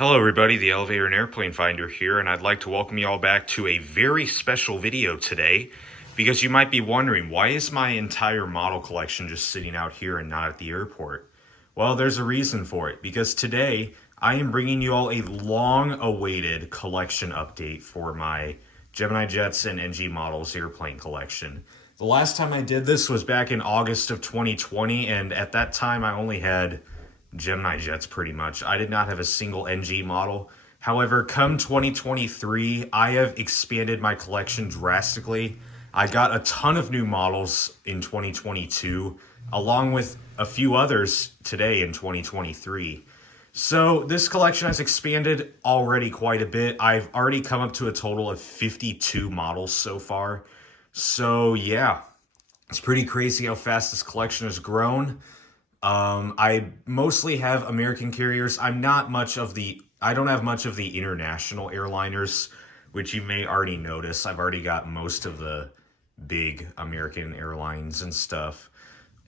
Hello everybody, the Elevator and Airplane Finder here, and I'd like to welcome you all back to a very special video today, because you might be wondering, why is my entire model collection just sitting out here and not at the airport? Well, there's a reason for it, because today I am bringing you all a long-awaited collection update for my Gemini Jets and NG Models airplane collection. The last time I did this was back in August of 2020, and at that time I only had Gemini Jets pretty much. I did not have a single NG model. However, come 2023, I have expanded my collection drastically. I got a ton of new models in 2022, along with a few others today in 2023. So this collection has expanded already quite a bit. I've already come up to a total of 52 models so far. So yeah, it's pretty crazy how fast this collection has grown. I mostly have American carriers. I don't have much of the international airliners, which you may already notice. I've already got most of the big American airlines and stuff.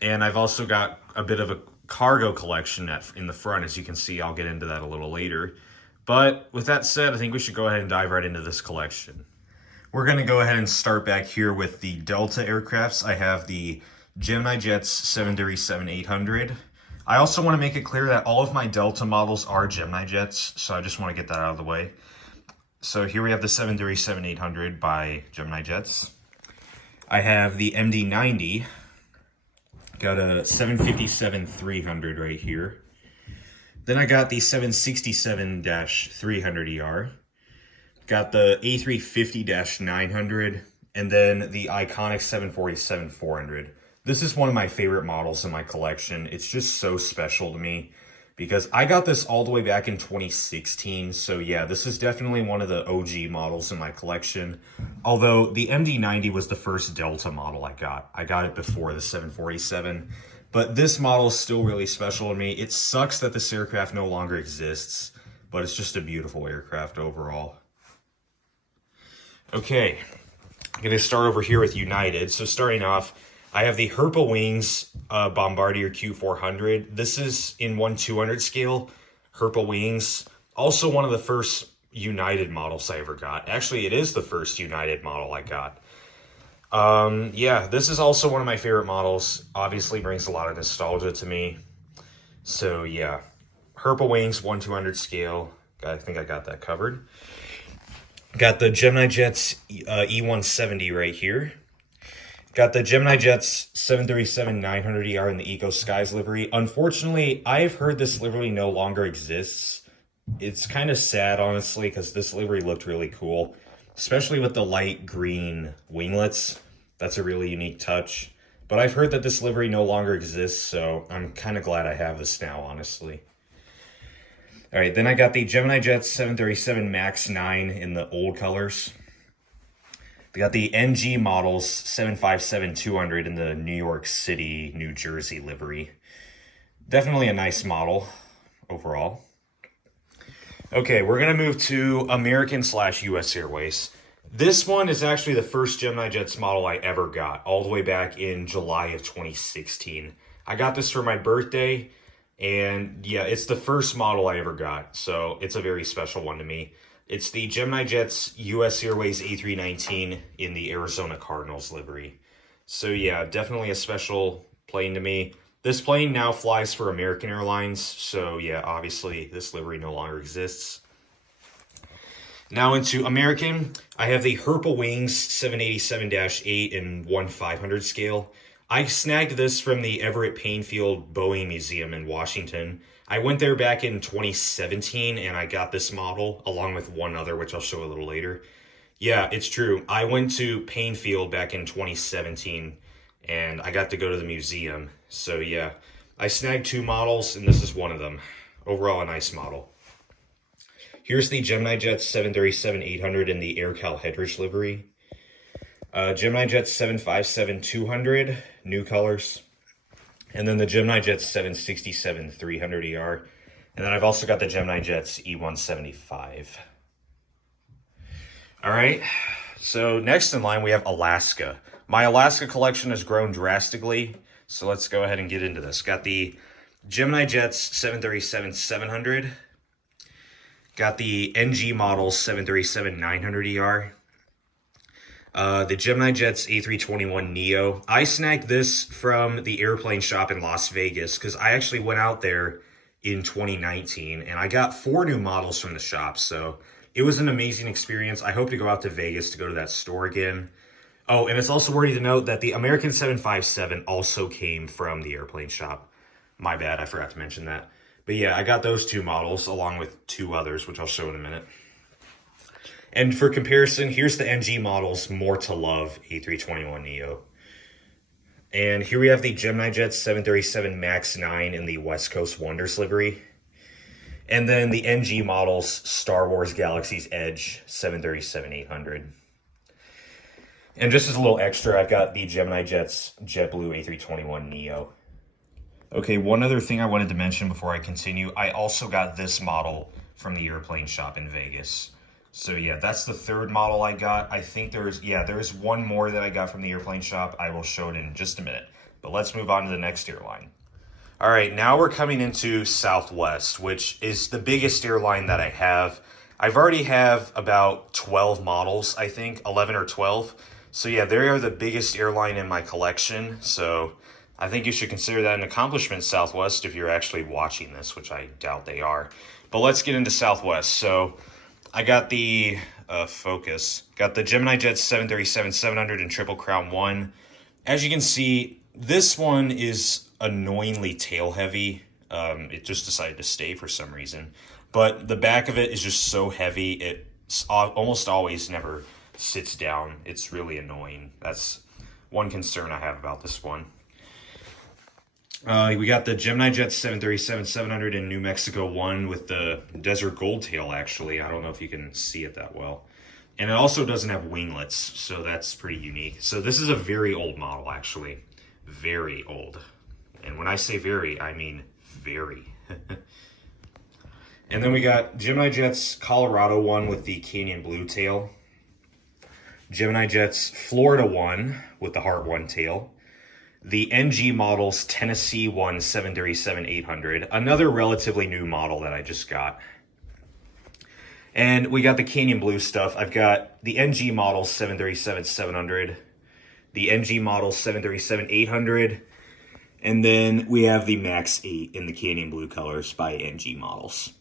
And I've also got a bit of a cargo collection in the front. As you can see, I'll get into that a little later. But with that said, I think we should go ahead and dive right into this collection. We're going to go ahead and start back here with the Delta aircrafts. I have the Gemini Jets 737-800. I also want to make it clear that all of my Delta models are Gemini Jets, so I just want to get that out of the way. So here we have the 737-800 by Gemini Jets. I have the MD-90. Got a 757-300 right here. Then I got the 767-300ER. Got the A350-900, and then the iconic 747-400. This is one of my favorite models in my collection. It's just so special to me because I got this all the way back in 2016. So yeah, this is definitely one of the OG models in my collection. Although the MD-90 was the first Delta model I got. I got it before the 747. But this model is still really special to me. It sucks that this aircraft no longer exists, but it's just a beautiful aircraft overall. Okay, I'm going to start over here with United. So starting off, I have the Herpa Wings Bombardier Q400. This is in 1/200 scale, Herpa Wings. Also one of the first United models I ever got. Actually, it is the first United model I got. Yeah, this is also one of my favorite models. Obviously brings a lot of nostalgia to me. So yeah, Herpa Wings 1/200 scale. I think I got that covered. Got the Gemini Jets E170 right here. Got the Gemini Jets 737-900ER in the Eco Skies livery. Unfortunately, I've heard this livery no longer exists. It's kind of sad, honestly, because this livery looked really cool, especially with the light green winglets. That's a really unique touch. But I've heard that this livery no longer exists, so I'm kind of glad I have this now, honestly. All right, then I got the Gemini Jets 737 MAX 9 in the old colors. We got the NG models 757-200 in the New York City, New Jersey livery. Definitely a nice model overall. Okay, we're going to move to American/US Airways. This one is actually the first Gemini Jets model I ever got, all the way back in July of 2016. I got this for my birthday, and yeah, it's the first model I ever got, so it's a very special one to me. It's the Gemini Jets US Airways A319 in the Arizona Cardinals livery. So yeah, definitely a special plane to me. This plane now flies for American Airlines, so yeah, obviously this livery no longer exists. Now into American, I have the Herpa Wings 787-8 in 1/500 scale. I snagged this from the Everett Painfield Boeing Museum in Washington. I went there back in 2017 and I got this model along with one other, which I'll show a little later. Yeah, it's true. I went to Painfield back in 2017 and I got to go to the museum. So yeah, I snagged two models and this is one of them. Overall, a nice model. Here's the Gemini Jets 737-800 in the AirCal Headrich livery. Gemini Jets 757-200, new colors. And then the Gemini Jets 767-300ER. And then I've also got the Gemini Jets E175. All right, so next in line we have Alaska. My Alaska collection has grown drastically, so let's go ahead and get into this. Got the Gemini Jets 737-700. Got the NG model 737-900ER. The Gemini Jets A321neo. I snagged this from the airplane shop in Las Vegas because I actually went out there in 2019 and I got 4 new models from the shop. So it was an amazing experience. I hope to go out to Vegas to go to that store again. Oh, and it's also worthy to note that the American 757 also came from the airplane shop. My bad, I forgot to mention that. But yeah, I got those 2 models along with 2 others, which I'll show in a minute. And for comparison, here's the NG models More to Love A321neo. And here we have the Gemini Jets 737 MAX 9 in the West Coast Wonders livery. And then the NG models Star Wars Galaxy's Edge 737-800. And just as a little extra, I've got the Gemini Jets JetBlue A321neo. Okay, one other thing I wanted to mention before I continue, I also got this model from the airplane shop in Vegas. So yeah, that's the 3rd model I got. I think there's one more that I got from the airplane shop. I will show it in just a minute. But let's move on to the next airline. All right, now we're coming into Southwest, which is the biggest airline that I have. I've already have about 12 models, I think, 11 or 12. So yeah, they are the biggest airline in my collection. So I think you should consider that an accomplishment, Southwest, if you're actually watching this, which I doubt they are. But let's get into Southwest. So I got the Focus. Got the Gemini Jets 737-700 and Triple Crown 1. As you can see, this one is annoyingly tail heavy. It just decided to stay for some reason. But the back of it is just so heavy, it almost always never sits down. It's really annoying. That's one concern I have about this one. We got the Gemini Jets 737-700 in New Mexico 1 with the Desert Gold tail, actually. I don't know if you can see it that well. And it also doesn't have winglets, so that's pretty unique. So this is a very old model, actually. Very old. And when I say very, I mean very. And then we got Gemini Jets Colorado 1 with the Canyon Blue tail. Gemini Jets Florida 1 with the Heart 1 tail. The NG models Tennessee 1 737-800, another relatively new model that I just got. And we got the Canyon Blue stuff. I've got the NG models 737-700, the NG models 737-800, and then we have the Max 8 in the Canyon Blue colors by NG models.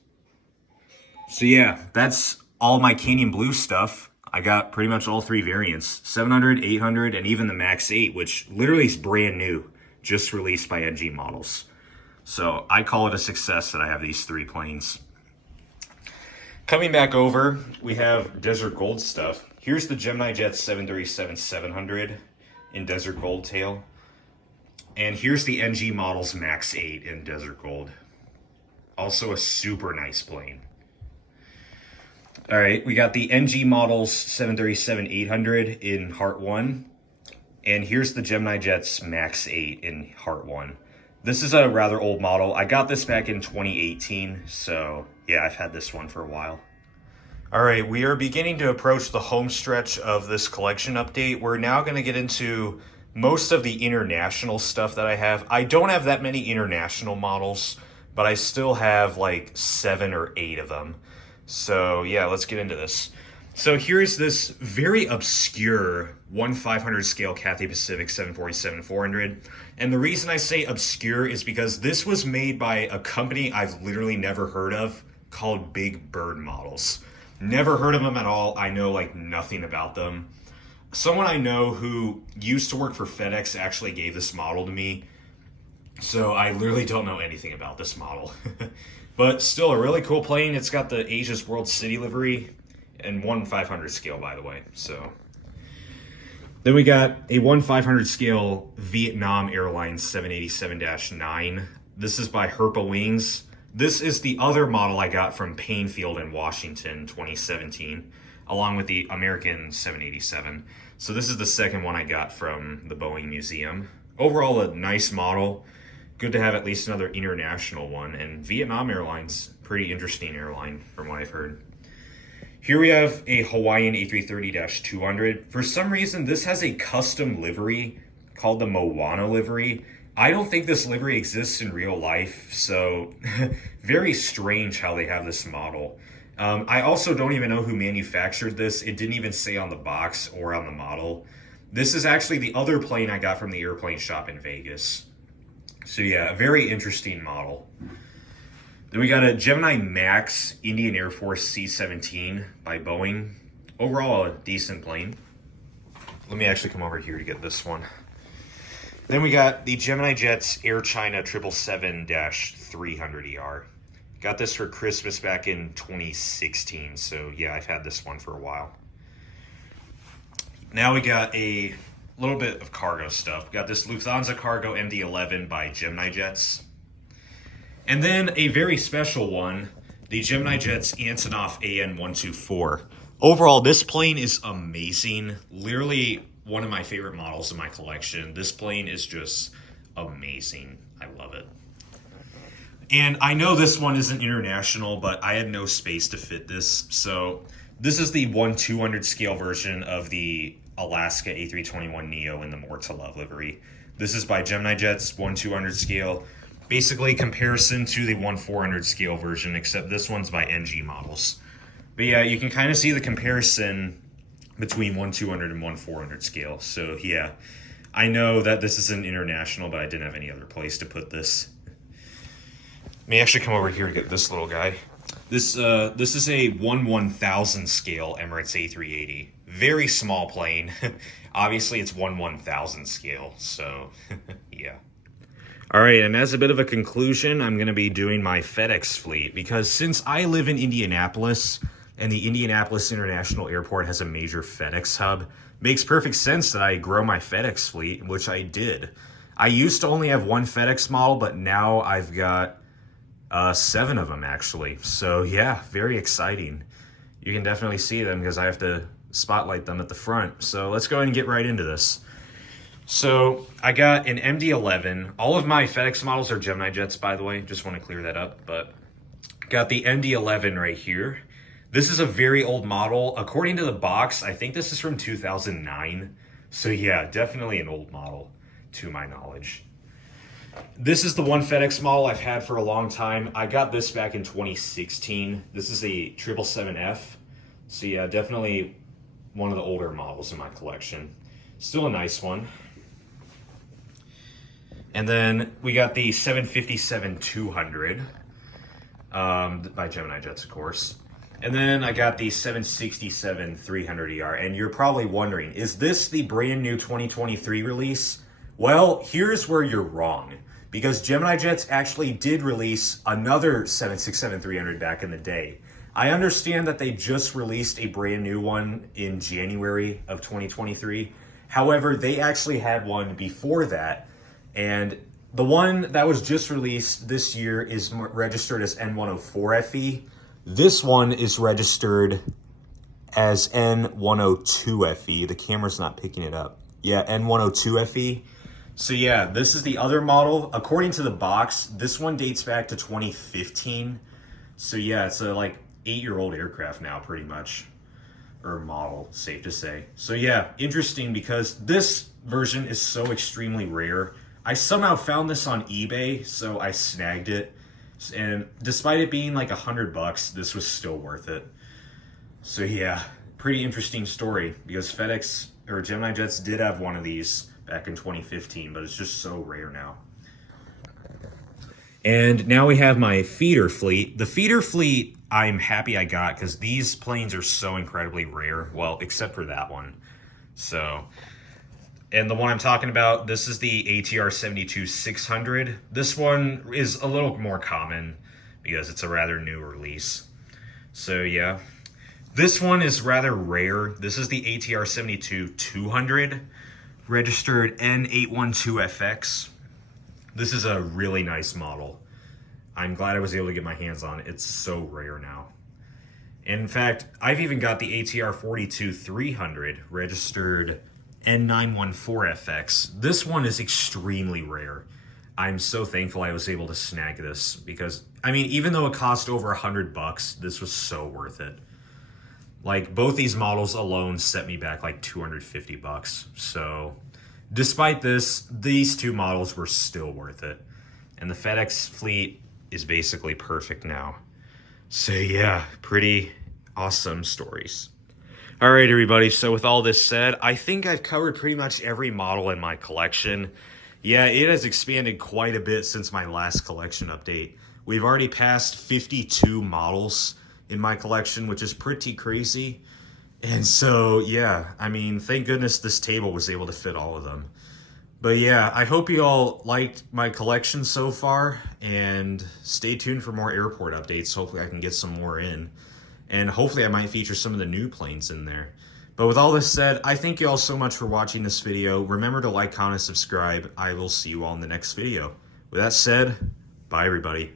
So yeah, that's all my Canyon Blue stuff. I got pretty much all 3 variants, 700, 800, and even the Max 8, which literally is brand new, just released by NG models. So I call it a success that I have these 3 planes. Coming back over, we have Desert Gold stuff. Here's the Gemini Jets 737-700 in Desert Gold tail. And here's the NG models Max 8 in Desert Gold. Also a super nice plane. All right, we got the NG models 737-800 in Heart 1. And here's the Gemini Jets Max 8 in Heart 1. This is a rather old model. I got this back in 2018, so yeah, I've had this one for a while. All right, we are beginning to approach the home stretch of this collection update. We're now going to get into most of the international stuff that I have. I don't have that many international models, but I still have like 7 or 8 of them. So yeah, let's get into this. So here's this very obscure 1/500 scale Cathay Pacific 747-400. And the reason I say obscure is because this was made by a company I've literally never heard of called Big Bird Models. Never heard of them at all. I know like nothing about them. Someone I know who used to work for FedEx actually gave this model to me. So I literally don't know anything about this model. But still a really cool plane. It's got the Asia's World City livery and 1/500 scale, by the way. So then we got a 1/500 scale Vietnam Airlines 787-9. This is by Herpa Wings. This is the other model I got from Painfield in Washington 2017, along with the American 787. So this is the second one I got from the Boeing Museum. Overall, a nice model. Good to have at least another international one. And Vietnam Airlines, pretty interesting airline from what I've heard. Here we have a Hawaiian A330-200. For some reason, this has a custom livery called the Moana livery. I don't think this livery exists in real life, so very strange how they have this model. I also don't even know who manufactured this. It didn't even say on the box or on the model. This is actually the other plane I got from the airplane shop in Vegas. So yeah, a very interesting model. Then we got a Gemini Max Indian Air Force C-17 by Boeing. Overall, a decent plane. Let me actually come over here to get this one. Then we got the Gemini Jets Air China 777-300ER. Got this for Christmas back in 2016. So yeah, I've had this one for a while. Now we got a little bit of cargo stuff. We got this Lufthansa Cargo MD-11 by Gemini Jets. And then a very special one, the Gemini Jets Antonov AN-124. Overall, this plane is amazing. Literally one of my favorite models in my collection. This plane is just amazing. I love it. And I know this one isn't international, but I had no space to fit this. So this is the 1/200 scale version of the Alaska A321neo in the More to Love livery. This is by Gemini Jets, 1/200 scale. Basically comparison to the 1/400 scale version, except this one's by NG models. But yeah, you can kind of see the comparison between 1/200 and 1/400 scale. So yeah, I know that this isn't international, but I didn't have any other place to put this. Let me actually come over here to get this little guy. This is a 1/1000 scale Emirates A380. Very small plane. Obviously, it's 1/1000 scale, so yeah. All right, and as a bit of a conclusion, I'm going to be doing my FedEx fleet because since I live in Indianapolis and the Indianapolis International Airport has a major FedEx hub, makes perfect sense that I grow my FedEx fleet, which I did. I used to only have one FedEx model, but now I've got 7 of them actually. So yeah, very exciting. You can definitely see them because I have to spotlight them at the front. So let's go ahead and get right into this. So I got an MD-11. All of my FedEx models are Gemini Jets, by the way. Just want to clear that up. But got the MD-11 right here. This is a very old model. According to the box, I think this is from 2009. So yeah, definitely an old model to my knowledge. This is the one FedEx model I've had for a long time. I got this back in 2016. This is a 777F. So yeah, definitely one of the older models in my collection. Still a nice one. And then we got the 757-200 by Gemini Jets, of course. And then I got the 767-300ER. And you're probably wondering, is this the brand new 2023 release? Well, here's where you're wrong. Because Gemini Jets actually did release another 767-300 back in the day. I understand that they just released a brand new one in January of 2023. However, they actually had one before that. And the one that was just released this year is registered as N104FE. This one is registered as N102FE. The camera's not picking it up. Yeah, N102FE. So yeah, this is the other model. According to the box, this one dates back to 2015. So yeah, it's a like 8-year-old aircraft now, pretty much. Or model, safe to say. So yeah, interesting because this version is so extremely rare. I somehow found this on eBay, so I snagged it. And despite it being like $100, this was still worth it. So yeah, pretty interesting story because FedEx or Gemini Jets did have one of these back in 2015, but it's just so rare now. And now we have my feeder fleet. The feeder fleet I'm happy I got because these planes are so incredibly rare. Well, except for that one. So, and the one I'm talking about, this is the ATR 72-600. This one is a little more common because it's a rather new release. So yeah, this one is rather rare. This is the ATR 72-200, registered N812FX. This is a really nice model. I'm glad I was able to get my hands on it. It's so rare now. In fact, I've even got the ATR 42-300 registered N914FX. This one is extremely rare. I'm so thankful I was able to snag this because, I mean, even though it cost over $100, this was so worth it. Like, both these models alone set me back like $250. So, despite this, these two models were still worth it. And the FedEx fleet is basically perfect now. So yeah, pretty awesome stories. All right, everybody. So with all this said, I think I've covered pretty much every model in my collection. Yeah, it has expanded quite a bit since my last collection update. We've already passed 52 models in my collection, which is pretty crazy. And so, yeah, I mean, thank goodness this table was able to fit all of them. But yeah, I hope you all liked my collection so far, and stay tuned for more airport updates. Hopefully I can get some more in, and hopefully I might feature some of the new planes in there. But with all this said, I thank you all so much for watching this video. Remember to like, comment, and subscribe. I will see you all in the next video. With that said, bye everybody.